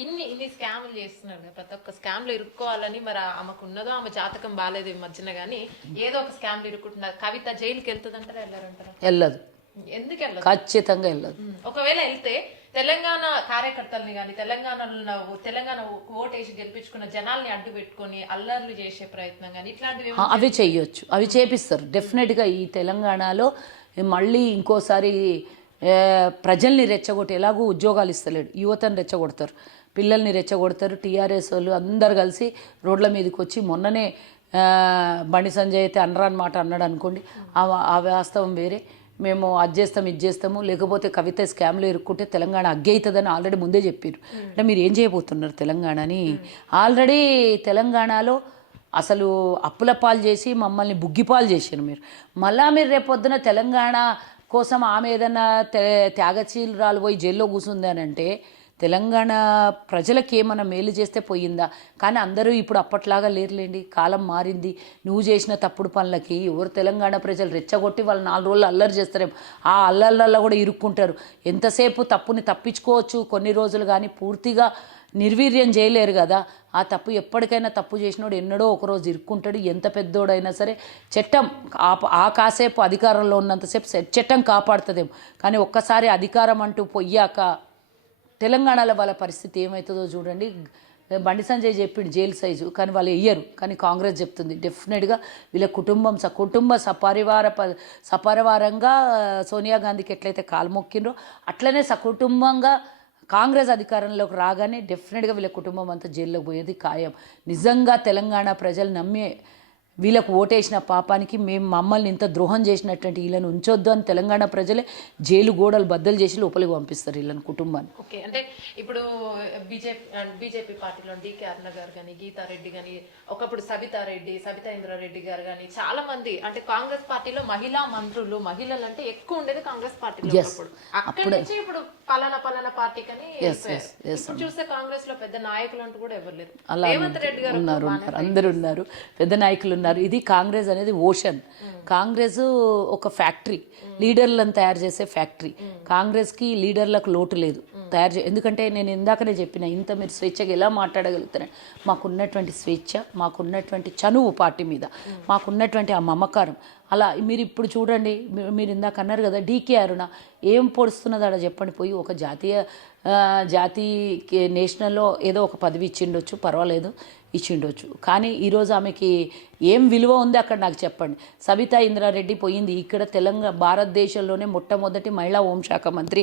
ఇన్ని స్కామ్లు చేస్తున్నారు కదా, ప్రతి ఒక్క స్కామ్లో ఇరుక్కోవాలని మరి ఆమెకు ఉన్నదో ఆమె జాతకం బాగాలేదు ఈ మధ్యన కానీ ఏదో ఒక స్కామ్లో ఇరుక్కుంటున్నారు కవిత జైలుకి వెళ్తుందంటారా వెళ్ళారంటారా? వెళ్ళదు. ఎందుకు వెళ్ళదు? ఖచ్చితంగా వెళ్ళదు. ఒకవేళ వెళ్తే తెలంగాణ కార్యకర్తల్ని కానీ తెలంగాణలో తెలంగాణ ఓటేసి గెలిపించుకున్న జనాల్ని అడ్డు పెట్టుకొని అల్లర్లు చేసే ప్రయత్నం కానీ ఇట్లాంటివి అవి చెయ్యొచ్చు. అవి చేపిస్తారు. డెఫినెట్గా ఈ తెలంగాణలో మళ్ళీ ఇంకోసారి ప్రజల్ని రెచ్చగొట్టి ఎలాగూ ఉద్యోగాలు ఇస్తలేడు. యువతను రెచ్చగొడతారు. పిల్లల్ని రెచ్చగొడతారు. టీఆర్ఎస్ వాళ్ళు అందరు కలిసి రోడ్ల మీదకి వచ్చి మొన్ననే బండి సంజయ్ అయితే అనరాని మాట అన్నాడు అనుకోండి. ఆ ఆ వాస్తవం వేరే. మేము అది చేస్తాం ఇది చేస్తాము. లేకపోతే కవిత స్కామ్లో ఇరుక్కుంటే తెలంగాణ అగ్గైతుందని ఆల్రెడీ ముందే చెప్పారు అంటే మీరు ఏం చేయబోతున్నారు తెలంగాణని? ఆల్రెడీ తెలంగాణలో అసలు అప్పుల పాలు చేసి మమ్మల్ని బుగ్గిపాలు చేశారు మీరు. మళ్ళా మీరు రేపొద్దున తెలంగాణ కోసం ఆమె ఏదన్నా తే- త్యాగశీలరాలు పోయి జైల్లో కూర్చుంది అని అంటే తెలంగాణ ప్రజలకి ఏమైనా మేలు చేస్తే పోయిందా? కానీ అందరూ ఇప్పుడు అప్పట్లాగా లేరులేండి. కాలం మారింది. నువ్వు చేసిన తప్పుడు పనులకి ఎవరు తెలంగాణ ప్రజలు రెచ్చగొట్టి వాళ్ళు నాలుగు రోజులు అల్లరి చేస్తారేమో ఆ అల్లర్లలో కూడా ఇరుక్కుంటారు. ఎంతసేపు తప్పుని తప్పించుకోవచ్చు? కొన్ని రోజులు కానీ పూర్తిగా నిర్వీర్యం చేయలేరు కదా. ఆ తప్పు ఎప్పటికైనా తప్పు చేసినోడు ఎన్నడో ఒకరోజు ఇరుక్కుంటాడు. ఎంత పెద్దోడైనా సరే చట్టం ఆ ఆ కాసేపు అధికారంలో ఉన్నంతసేపు చట్టం కాపాడుతుందేమో. కానీ ఒక్కసారి అధికారం అంటూ పొయ్యాక తెలంగాణలో వాళ్ళ పరిస్థితి ఏమవుతుందో చూడండి. బండి సంజయ్ చెప్పిండు జైలు సైజు కానీ వాళ్ళు వెయ్యరు. కానీ కాంగ్రెస్ చెప్తుంది డెఫినెట్గా వీళ్ళ కుటుంబం స కుటుంబ సపరివార ప సపరివారంగా సోనియా గాంధీకి ఎట్లయితే కాలు మొక్కిండ్రో అట్లనే సకుటుంబంగా కాంగ్రెస్ అధికారంలోకి రాగానే డెఫినెట్గా వీళ్ళ కుటుంబం అంతా జైల్లోకి పోయేది ఖాయం. నిజంగా తెలంగాణ ప్రజలు నమ్మే వీళ్ళకు ఓటేసిన పాపానికి మేము మమ్మల్ని ఇంత ద్రోహం చేసినటువంటి వీళ్ళని ఉంచొద్దు అని తెలంగాణ ప్రజలే జైలు గోడలు బద్దలు చేసి లోపలికి పంపిస్తారు వీళ్ళని కుటుంబాన్ని. ఓకే అంటే ఇప్పుడు బీజేపీ బీజేపీ పార్టీలో డికే అరుణ గారు కానీ గీతారెడ్డి కానీ ఒకప్పుడు సబితారెడ్డి సబితా ఇంద్రారెడ్డి గారు కానీ చాలా మంది అంటే కాంగ్రెస్ పార్టీలో మహిళా మంత్రులు మహిళలు అంటే ఎక్కువ ఉండేది కాంగ్రెస్ పార్టీలో ఒకప్పుడు. అక్కడి నుంచి ఇప్పుడు పలానా పలానా పార్టీ కని చూస్తే కాంగ్రెస్లో పెద్ద నాయకులు అంటూ కూడా ఎవరు లేరు. అలా రేవంత్ రెడ్డి గారు ఉన్నారు అందరు ఉన్నారు. పెద్ద నాయకులు ఉన్నారు. ఇది కాంగ్రెస్ అనేది ఓషన్. కాంగ్రెస్ ఒక ఫ్యాక్టరీ. లీడర్లను తయారు చేసే ఫ్యాక్టరీ. కాంగ్రెస్కి లీడర్లకు లోటు లేదు. తయారు చే ఎందుకంటే నేను ఇందాకనే చెప్పిన ఇంత మీరు స్వేచ్ఛగా ఎలా మాట్లాడగలుగుతున్నాయి మాకున్నటువంటి స్వేచ్ఛ మాకున్నటువంటి చనువు పార్టీ మీద. మాకున్నటువంటి ఆ మమకారం. అలా మీరు ఇప్పుడు చూడండి మీరు ఇందాక అన్నారు కదా డీకే అరుణ ఏం పొడుస్తున్నది అక్కడ చెప్పండి పోయి ఒక జాతీయ ఆ, జాతీయ నేషనల్లో ఏదో ఒక పదవి ఇచ్చిండొచ్చు పర్వాలేదు ఇచ్చిండొచ్చు. కానీ ఈరోజు ఆమెకి ఏం విలువ ఉంది అక్కడ నాకు చెప్పండి. సబితా ఇంద్రారెడ్డి పోయింది ఇక్కడ తెలంగాణ భారతదేశంలోనే మొట్టమొదటి మహిళా హోంశాఖ మంత్రి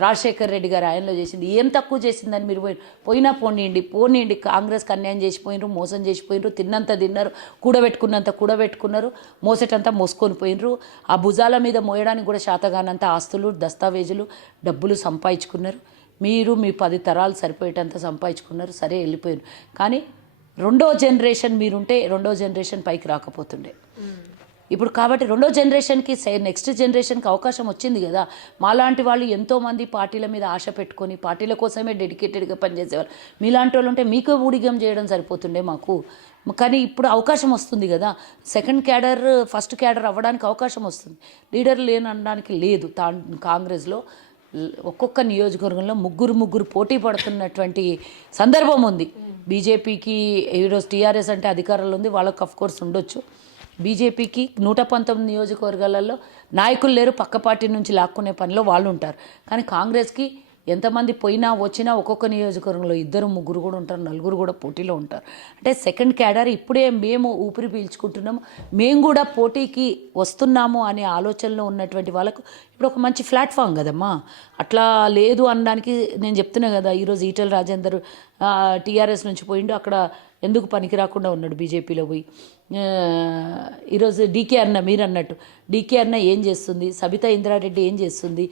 రాజశేఖర్ రెడ్డి గారు ఆయనలో చేసింది. ఏం తక్కువ చేసిందని మీరు పోయి పోయినా పోనీయండి పోనీయండి కాంగ్రెస్కి అన్యాయం చేసిపోయినరు మోసం చేసిపోయినరు తిన్నంత తిన్నారు కూడబెట్టుకున్నంత కూడబెట్టుకున్నారు మోసేటంతా మోసుకొని పోయినరు. ఆ భుజాల మీద మోయడానికి కూడా శాతగానంత ఆస్తులు దస్తావేజులు డబ్బులు సంపాదించుకున్నారు. మీరు మీ పది తరాలు సరిపోయేటంత సంపాదించుకున్నారు. సరే వెళ్ళిపోయారు కానీ రెండో జనరేషన్ మీరుంటే రెండో జనరేషన్ పైకి రాకపోతుండే. ఇప్పుడు కాబట్టి రెండో జనరేషన్కి నెక్స్ట్ జనరేషన్కి అవకాశం వచ్చింది కదా. మాలాంటి వాళ్ళు ఎంతోమంది పార్టీల మీద ఆశ పెట్టుకొని పార్టీల కోసమే డెడికేటెడ్గా పనిచేసేవాళ్ళు. మీలాంటి వాళ్ళు ఉంటే మీకు ఊడిగం చేయడం సరిపోతుండే మాకు. కానీ ఇప్పుడు అవకాశం వస్తుంది కదా. సెకండ్ క్యాడర్ ఫస్ట్ క్యాడర్ అవ్వడానికి అవకాశం వస్తుంది. లీడర్ లేనడానికి లేదు తా కాంగ్రెస్లో. ఒక్కొక్క నియోజకవర్గంలో ముగ్గురు ముగ్గురు పోటీ పడుతున్నటువంటి సందర్భం ఉంది. బీజేపీకి ఈరోజు టీఆర్ఎస్ అంటే అధికారంలో ఉంది. వాళ్ళకి అఫ్ కోర్స్ ఉండొచ్చు. బీజేపీకి నూట పంతొమ్మిది నియోజకవర్గాలలో నాయకులు లేరు. పక్క పార్టీ నుంచి లాక్కునే పనిలో వాళ్ళు ఉంటారు కానీ కాంగ్రెస్కి ఎంతమంది పోయినా వచ్చినా ఒక్కొక్క నియోజకవర్గంలో ఇద్దరు ముగ్గురు కూడా ఉంటారు నలుగురు కూడా పోటీలో ఉంటారు. అంటే సెకండ్ క్యాడర్ ఇప్పుడే మేము ఊపిరి పీల్చుకుంటున్నాము. మేము కూడా పోటీకి వస్తున్నాము అనే ఆలోచనలో ఉన్నటువంటి వాళ్ళకు ఇప్పుడు ఒక మంచి ప్లాట్ఫామ్ కదమ్మా. అట్లా లేదు అనడానికి నేను చెప్తున్నా కదా ఈరోజు ఈటల రాజేందర్ టీఆర్ఎస్ నుంచి పోయిండు అక్కడ ఎందుకు పనికి రాకుండా ఉన్నాడు బీజేపీలో పోయి? ఈరోజు డీకే అన్న మీరు అన్నట్టు. డీకే అన్న ఏం చేస్తుంది? సబితా ఇంద్రారెడ్డి ఏం చేస్తుంది?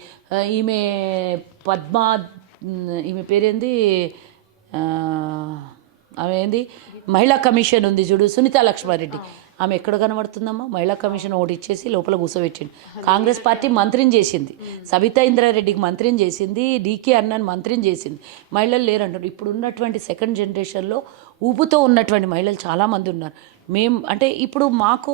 ఈమె పద్మా ఈమె పేరేంది? ఆమె ఏంది? మహిళా కమిషన్ ఉంది చూడు సునీత లక్ష్మారెడ్డి. ఆమె ఎక్కడ కనబడుతుందమ్మా? మహిళా కమిషన్ ఒకటి ఇచ్చేసి లోపల కూర్చోబెట్టింది కాంగ్రెస్ పార్టీ మంత్రిని చేసింది. సబితా ఇంద్రారెడ్డికి మంత్రిని చేసింది డీకే అన్నని మంత్రిని చేసింది. మహిళలు లేరంటారు ఇప్పుడు ఉన్నటువంటి సెకండ్ జనరేషన్లో ఊపుతో ఉన్నటువంటి మహిళలు చాలామంది ఉన్నారు. మేము అంటే ఇప్పుడు మాకు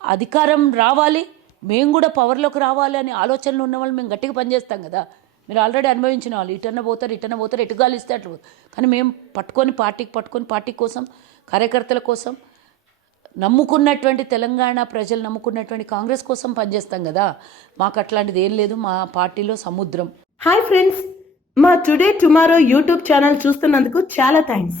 అధికారం రావాలి మేము కూడా పవర్లోకి రావాలి అనే ఆలోచనలు ఉన్న వాళ్ళు మేము గట్టిగా పనిచేస్తాం కదా. మీరు ఆల్రెడీ అనుభవించిన వాళ్ళు ఇటన్న పోతారు ఇటన్న పోతారు ఎటు గాలి ఇస్తే అట్లా కానీ మేము పట్టుకొని పార్టీకి పట్టుకొని పార్టీ కోసం కార్యకర్తల కోసం నమ్ముకున్నటువంటి తెలంగాణ ప్రజలు నమ్ముకున్నటువంటి కాంగ్రెస్ కోసం పనిచేస్తాం కదా. మాకు అట్లాంటిది ఏం లేదు మా పార్టీలో సముద్రం. హాయ్ ఫ్రెండ్స్ మా టుడే టుమారో యూట్యూబ్ ఛానల్ చూస్తున్నందుకు చాలా థ్యాంక్స్.